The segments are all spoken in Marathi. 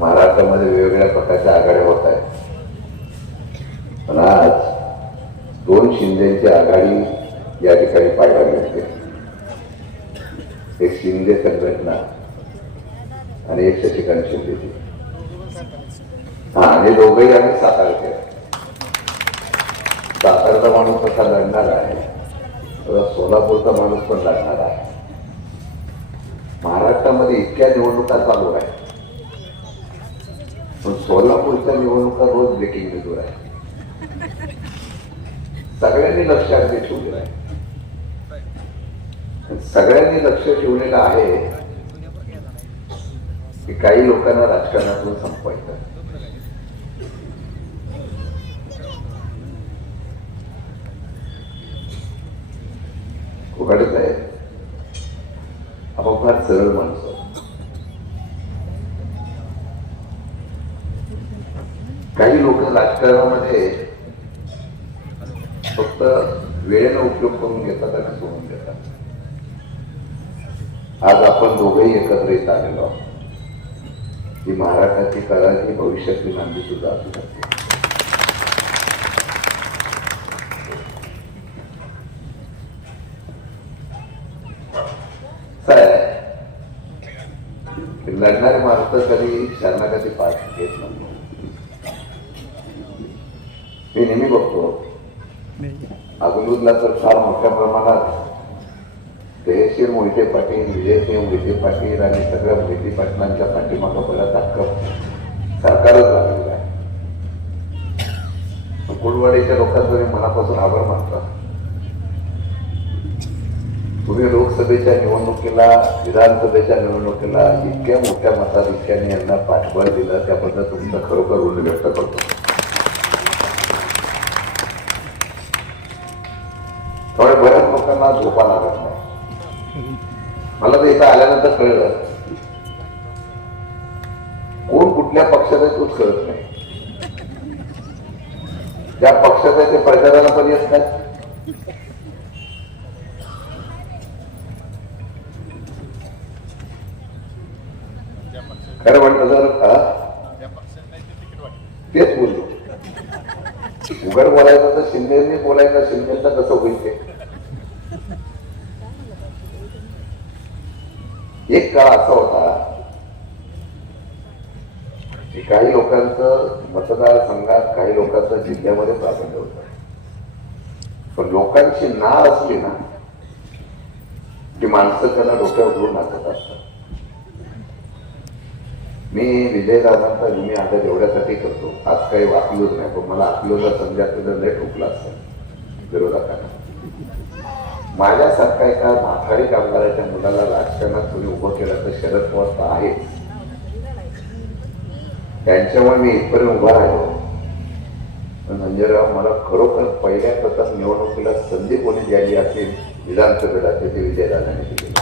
महाराष्ट्रामध्ये वेगवेगळ्या प्रकारच्या आघाड्या होत आहेत. पण आज दोन शिंदेची आघाडी या ठिकाणी पाहायला मिळते. एक शिंदे संघटना आणि एक शशिकांत शिंदेची हा आणि दोघंही आम्ही सातारचे सातारचा माणूस कसा लढणार आहे. सोलापूरचा माणूस पण लढणार आहे. महाराष्ट्रामध्ये इतक्या निवडणुका चालू आहेत. पुढच्या निवडणुका रोज ब्रेकिंग न्यूजवर आहे सगळ्यांनी लक्ष ठेवलेलं आहे सगळ्यांनी लक्ष ठेवलेलं आहे की काही लोकांना राजकारणातून संपवायचं. उघडत आहे आपण फार सरळ माणसं काही लोक राजकारणामध्ये फक्त वेळेनं उपयोग करून घेतात आणि सोडून देतात आज आपण दोघेही एकत्र येत आलेलो आहोत. ही महाराष्ट्राची कराची भविष्यातली नांदी सुद्धा असू शकते. लढणारे मार्ग कधी शरणा कधी पाठ घेत नाही मी नेहमी बघतो. अगलूजला तर फार मोठ्या प्रमाणात. तहसील मोहिते पाटील विजयसिंह मोहिते पाटील आणि सगळ्या मोहिते पाटलांच्या पाठीमागं बऱ्याच हक्क सरकारच लागलेलं आहे. कुलवाडीच्या लोकांचा मनापासून आभार मानतो तुम्ही लोकसभेच्या निवडणुकीला विधानसभेच्या निवडणुकीला इतक्या मोठ्या मताधिक्याने यांना पाठबळ दिलं त्याबद्दल तुमचं खरोखर ऋण व्यक्त करतो. मला तर इथं आल्यानंतर कळलं. कोण कुठल्या पक्षात आहे तोच कळत नाही. ज्या पक्षात आहे ते प्रचाराला पण येत नाही. खरं म्हणलं तर तेच बोललो. उघड बोलायचं तर शिंदेने बोलायचं शिंदेचं कसं होईल ते? एक काळ असा होता की काही लोकांचं मतदारसंघात काही लोकांचं जिल्ह्यामध्ये प्राबल्य होत. पण लोकांची नाळ असली ना की माणसं त्याला डोक्यावर घेऊन नाचत असतात. मी विजयदादांचा मी आता एवढ्यासाठी करतो. आज काही वाकलोच नाही पण मला आपल्याला समजा लय ठोकला असतं विरोधकांना. माझ्यासारखा एका माथाडी कामगाराच्या मुलाला राजकारणात तुम्ही उभं केलं तर शरद पवार तर आहे त्यांच्यामुळे मी इथपर्यंत उभा राहिलो. पण मला खरोखर पहिल्या प्रथम निवडणुकीला संधी कोणी द्यावी असेल विधानसभेला ते विजय दादाने दिली.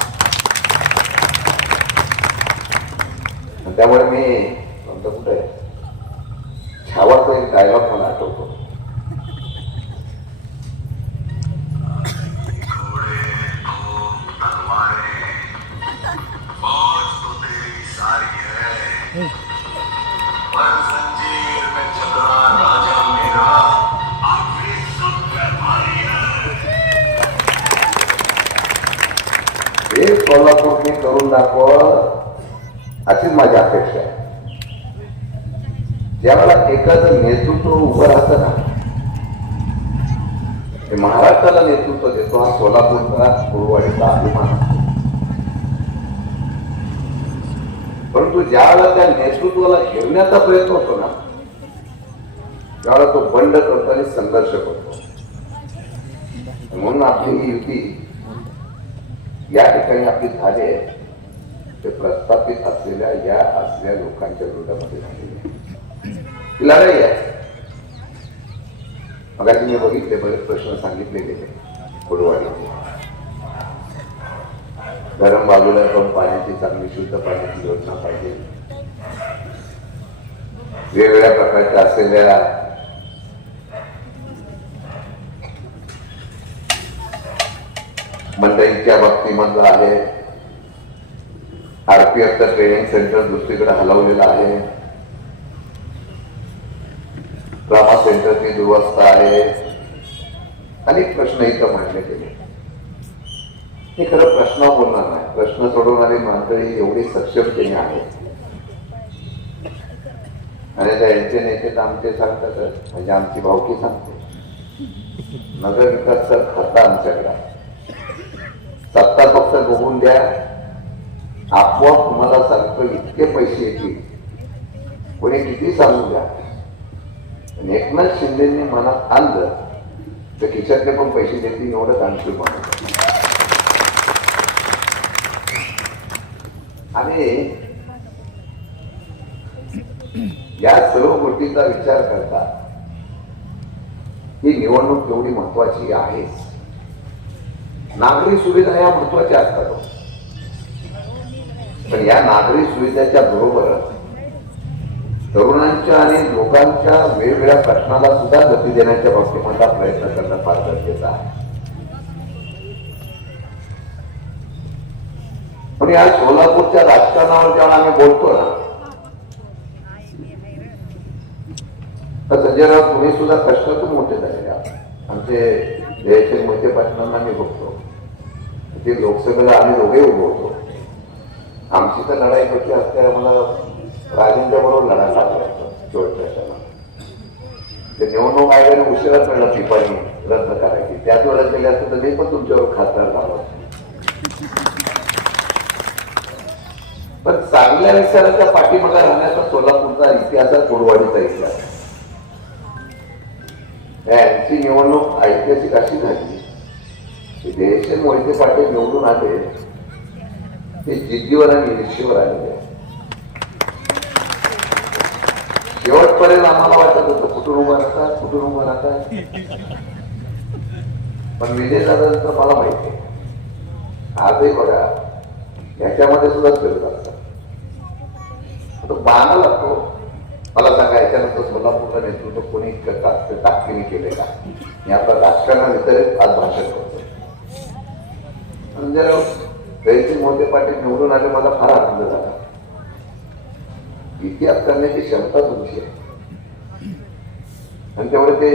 त्यामुळे मी म्हणतो कुठे हे सोलापूरने करून दाखव अशीच माझी अपेक्षा आहे. ज्यावेळेला एखादं नेतृत्व उभं राहतं ना महाराष्ट्राला नेतृत्व देतो हा सोलापूरचा गुरुवाडीचा अभिमान परंतु ज्यावेळेला त्या नेतृत्वाला घेण्याचा प्रयत्न होतो ना त्यावेळेला तो बंड करतो आणि संघर्ष करतो. म्हणून आपली ही युती या ठिकाणी आपली झाले ते प्रस्थापित असलेल्या या असल्या लोकांच्या विरोधामध्ये झालेले आहे. लढाई आहे. मग मी बघितले बरेच प्रश्न सांगितले गेले. गरम बाजूला पण पाण्याची चांगली शुद्ध पाण्याची योजना पाहिजे. वेगवेगळ्या प्रकारच्या असलेल्या मंडळींच्या आहे. आरपीएफचं ट्रेनिंग सेंटर दुसरीकडे हलवलेलं आहे. ट्रामा सेंटरची दुरवस्था आहे. अनेक प्रश्न इथं मांडले गेले. हे खरं प्रश्न बोलणार नाही. प्रश्न सोडवणारी मंडळी एवढी सक्षमतेने आहे आणि त्या नेते तर आमचे सांगतातच. म्हणजे आमची भावकी सांगते. नगर विकासचा खाता आमच्याकडे. असं बघून द्या. आपोआप तुम्हाला सांगतो इतके पैसे येतील. कोणी किती सांगू द्या? आणि एकनाथ शिंदेनी मनात आणलं तर खिशातले पण पैसे देतील एवढं आणखी म्हणून आणि या सर्व गोष्टीचा विचार करता ही निवडणूक एवढी महत्वाची आहे. नागरी सुविधा या महत्त्वाच्या असतात. पण या नागरी सुविधेच्या बरोबरच तरुणांच्या आणि लोकांच्या वेगवेगळ्या प्रश्नाला सुद्धा गती देण्याच्या बाबतीत मला प्रयत्न करणं फार गरजेचं आहे. पण या सोलापूरच्या राजकारणावर जेव्हा आम्ही बोलतो ना तर संजयराव तुम्ही सुद्धा कष्टातून मोठे झालेले आमचे जयश्री मोठे पाटलांना मी बघतो. ते लोकसभेला आम्ही दोघे उभवतो होतो. आमची तर लढाई कशी असते मला राजेंच्या बरोबर लढायला लागला शेवटच्या ते निवडणूक आयोगाने उशिरा कळलं पिपाणी रद्द करायची. त्याच वेळेला केली असतं तर मी पण तुमच्यावर खासदार झालो पण चांगल्या विचाराच्या पाठीमागे राहण्याचा सोलापूरचा इतिहास गोडवाडीचा इतिहास. यांची निवडणूक ऐतिहासिक अशी झाली. की देशे मोहिते पाटील निवडून आले ते जिद्दीवर आणि निरीक्षेवर आलेले शेवटपर्यंत आम्हाला वाटत होतं कुठून उभं राहतात कुठून उभं राहतात? पण विजय दादांचं मला माहिती आहे. आजही बघा याच्यामध्ये सुद्धा फिरत असतात तो पाहणं लागतो. मला सांगा याच्यानंतर सोलापूरचं नेतृत्व कोणी करतात ताकदीने केले का? मी आपलं राजकारणाविषयी आज भाषण करतो म्हणजे जयसिंग मोहिते पाटील निवडून आले मला फार आनंद झाला. इतिहास करण्याची क्षमता तुमची आहे. आणि त्यामुळे ते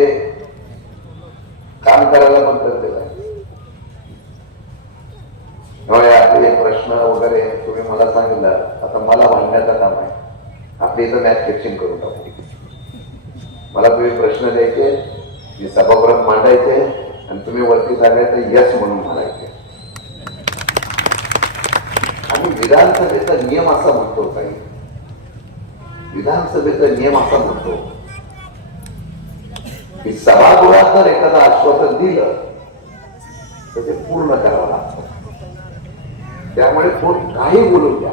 काम करायला पण करते. आपले हे प्रश्न वगैरे तुम्ही मला सांगितलं आता मला मांडण्याचं काम आहे. आपली इथं मॅच फिक्सिंग करून टाकू. मला तुम्ही प्रश्न द्यायचे मी सभागृहात मांडायचे आणि तुम्ही वरती सांगायचं यस म्हणून म्हणायचे आणि विधानसभेचा नियम असा म्हणतो काही विधानसभेचा नियम असा म्हणतो की सभागृहात जर एखादं आश्वासन दिलं तर ते पूर्ण करावं लागतं. त्यामुळे कोण काही बोलून द्या.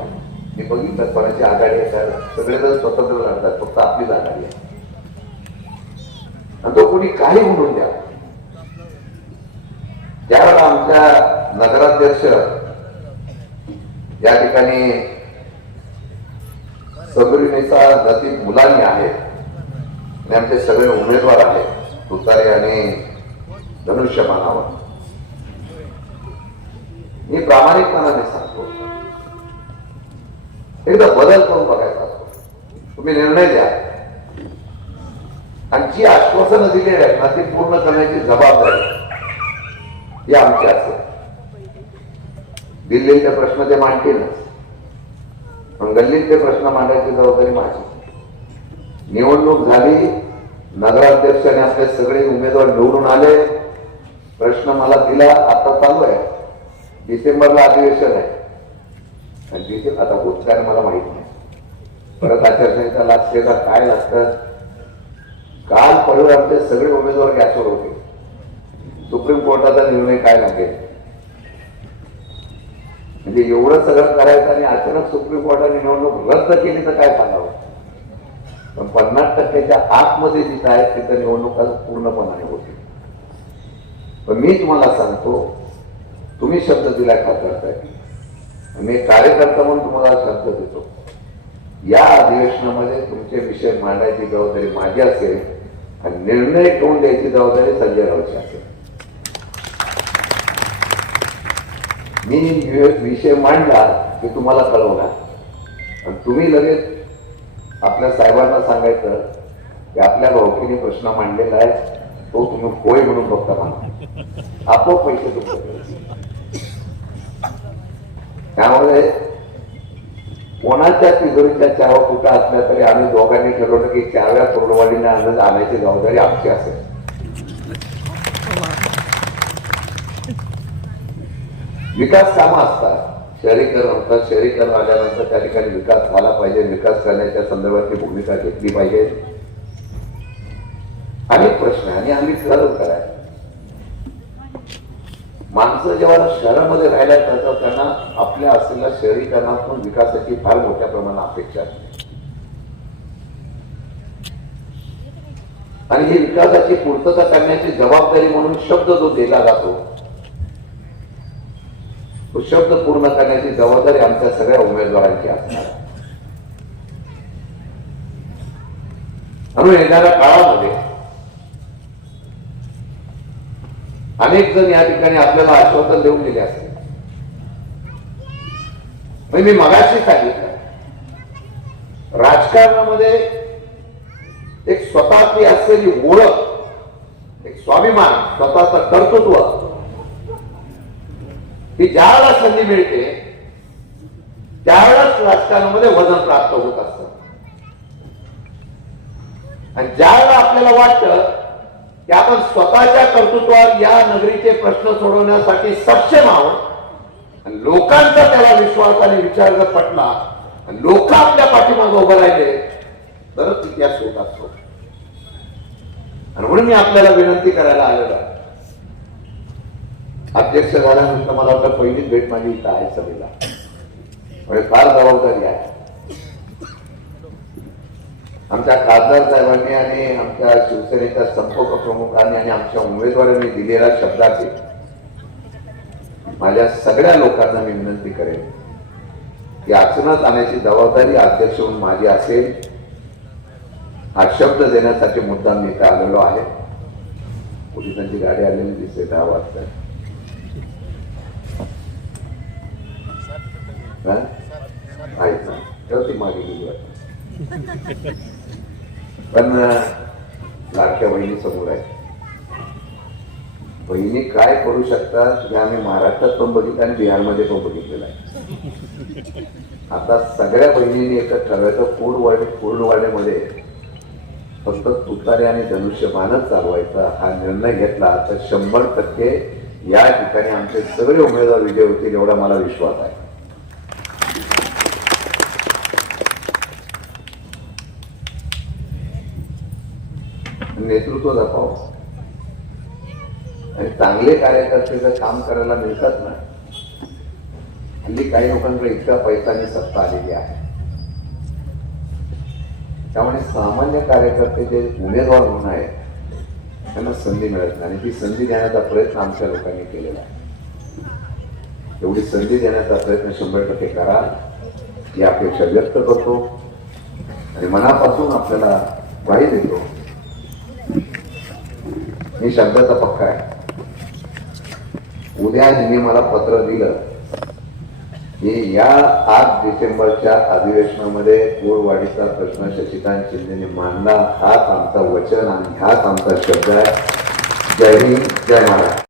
मी बघितलं कोणाची आघाडी असायला सगळेजण स्वतंत्र लढतात फक्त आपलीच आघाडी आहे. आणि तो कोणी काही म्हणून द्या. त्यावेळेला आमच्या नगराध्यक्ष या ठिकाणी सबरीनेचा नजीक मुलांनी आहे. आणि आमचे सगळे उमेदवार आहेत तुतारे आणि धनुष्यमानावर मी प्रामाणिकपणाने सांगतो एकदा बदल करून बघायचा असतो. तुम्ही निर्णय द्या. आणि जी आश्वासनं दिलेली आहेत ना ती पूर्ण करण्याची जबाबदारी ही आमची असते दिल्लीचे प्रश्न ते मांडतीलच पण गल्लीतले प्रश्न मांडायची जबाबदारी माझी. निवडणूक झाली नगराध्यक्षाने आपले सगळे उमेदवार निवडून आले. प्रश्न मला दिला आता चालू आहे. डिसेंबरला अधिवेशन आहे. आणि डिसे आता होत काय मला माहीत नाही. परत आचारसंहिता लागते का काय लागतं? काल परवा आमचे सगळे उमेदवार गॅसवर होते. सुप्रीम कोर्टाचा निर्णय काय लागेल? म्हणजे एवढं सगळं करायचं आणि अचानक सुप्रीम कोर्टाने निवडणूक रद्द केली तर काय सांगावं पण पन्नास टक्क्याच्या आतमध्ये जिथं आहे तिथं निवडणुका पूर्णपणाने होते. पण मी तुम्हाला सांगतो तुम्ही शब्द दिला खासदार मी कार्यकर्ता म्हणून तुम्हाला शब्द देतो. या अधिवेशनामध्ये तुमचे विषय मांडायची जबाबदारी माझी असेल आणि निर्णय घेऊन द्यायची जबाबदारी संजय राऊतची असेल. मी विषय मांडला की तुम्हाला कळवणार. आणि तुम्ही लगेच आपल्या साहेबांना सांगायचं की आपल्या भाऊकीने प्रश्न मांडलेला आहे तो तुम्ही होय म्हणून बघता म्हणा. आपोआप पैसे तुमच्याकडे त्यामुळे कोणाच्या तिजोरीच्या चावा कुठं असल्या तरी आम्ही दोघांनी ठरवलं की चाव्या तोडवाडीने आनंद आणायची जबाबदारी आमची असेल. विकास कामं असतात. शहरीकरण होतात शहरीकरण आल्यानंतर त्या ठिकाणी विकास झाला पाहिजे. विकास करण्याच्या संदर्भातली भूमिका घेतली पाहिजे. अनेक प्रश्न आणि आम्ही ठरव कराय माणसं जेव्हा शहरामध्ये राहायला जातात त्यांना आपल्या असलेल्या शहरीकरणातून विकासाची फार मोठ्या प्रमाणात अपेक्षा असते. आणि ही विकासाची पूर्तता करण्याची जबाबदारी म्हणून शब्द जो दिला जातो तो शब्द पूर्ण करण्याची जबाबदारी आमच्या सगळ्या उमेदवारांची असणार. म्हणून येणाऱ्या काळामध्ये अनेक जण या ठिकाणी आपल्याला आश्वासन देऊन गेले असतील. म्हणजे मी मगाशी सांगितलं राजकारणामध्ये एक स्वतःची असलेली ओळख एक स्वाभिमान स्वतःचं कर्तृत्व ही ज्यावेळेला संधी मिळते त्यावेळेस राजकारणामध्ये वजन प्राप्त होत असतं. आणि ज्यावेळेला आपल्याला वाटतं की आपण स्वतःच्या कर्तृत्वात या नगरीचे प्रश्न सोडवण्यासाठी सक्षम आहोत लोकांचा त्याला विश्वास आणि विचार जर पटला लोक आपल्या पाठीमागे उभं राहिले तरच इतिहास होत असतो. आणि म्हणून मी आपल्याला विनंती करायला आलेलो आहे. अध्यक्ष झाल्यानंतर मला वाटतं पहिलीच भेट माझी इथं आहे सभेला. म्हणजे फार जबाबदारी आहे. आमच्या खासदार साहेबांनी आणि आमच्या शिवसेनेच्या संपर्क प्रमुखांनी आणि आमच्या उमेदवारांनी दिलेल्या शब्दाचे माझ्या सगळ्या लोकांना मी विनंती करेन की आसनात आणण्याची जबाबदारी अध्यक्ष म्हणून माझी असेल हा शब्द देण्यासाठी मुद्दा मी इथे आलेलो आहे. पोलिसांची गाडी आलेली दिसते दहा वाजता. आहेत ना. तेव्हा ती मागे गेली वाटतं. पण अं, लाडक्या बहिणी समोर आहे बहिणी काय करू शकतात हे आम्ही महाराष्ट्रात पण बघितलं आणि बिहारमध्ये पण बघितलेलं आहे. आता सगळ्या बहिणींनी एकच ठरवायचं पूर्णवाडे फूडवाड्यामध्ये फक्त तुतारे आणि धनुष्यबाणच चालवायचा हा निर्णय घेतला. तर शंभर टक्के या ठिकाणी आमचे सगळे उमेदवार विजय होतील एवढा मला विश्वास आहे. नेतृत्व दाखवावं आणि चांगले कार्यकर्ते जर काम करायला मिळतात ना हल्ली काही लोकांकडे इतका पैसा आणि सत्ता आलेली आहे. त्यामुळे सामान्य कार्यकर्ते जे उमेदवार म्हणून आहेत त्यांना संधी मिळत नाही. आणि ती संधी देण्याचा प्रयत्न आमच्या लोकांनी केलेला आहे. एवढी संधी देण्याचा प्रयत्न शंभर टक्के करा. ही अपेक्षा व्यक्त करतो. आणि मनापासून आपल्याला ग्वाही देतो मी शब्दाचा पक्का आहे. उद्या ज्यांनी मला पत्र दिलं की या आठ डिसेंबरच्या अधिवेशनामध्ये कोरवाडीचा प्रश्न शशिकांत शिंदेने मांडला. हाच आमचा वचन आणि हाच आमचा शब्द आहे. जय हिंद जय महाराज